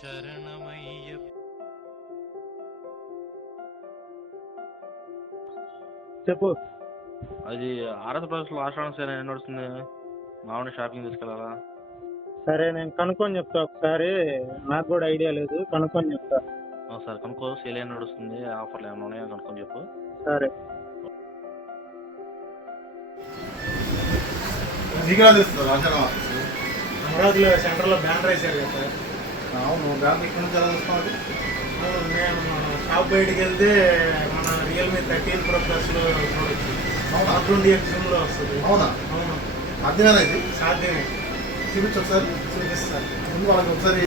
శరణమయ్యప్ప. చెప్పు. అది ఆంధ్రప్రదేశ్లో ఆషాఢం సేల్ ఎన్ని నడుస్తుంది? మామూలు షాపింగ్ తీసుకెళ్ళాలా? సరే నేను కనుక్కొని చెప్తా ఒకసారి, నాకు కూడా ఐడియా లేదు, కనుక్కొని చెప్తా. సరే కనుక్కో, సేల్ ఏం నడుస్తుంది, ఆఫర్లు ఏమైనా ఉన్నాయో కనుక్కొని చెప్పు. సరే. అమరావతిలో సెంటర్లో బ్యానర్ వేశారు కదా సార్. అవును, బ్యానర్ ఇక్కడ నుంచి ఎలా చూస్తామండి? అవును, నేను షాప్ బయటికి వెళ్తే మన రియల్మీ 13 Pro Plusలో చూడొచ్చు. R20X లో వస్తుంది. అవునా? అవును, అర్థమేనా ఇది? సాధ్యమే. చూపించు ఒకసారి. చూపిస్తాను. ముందు వాళ్ళకి ఒకసారి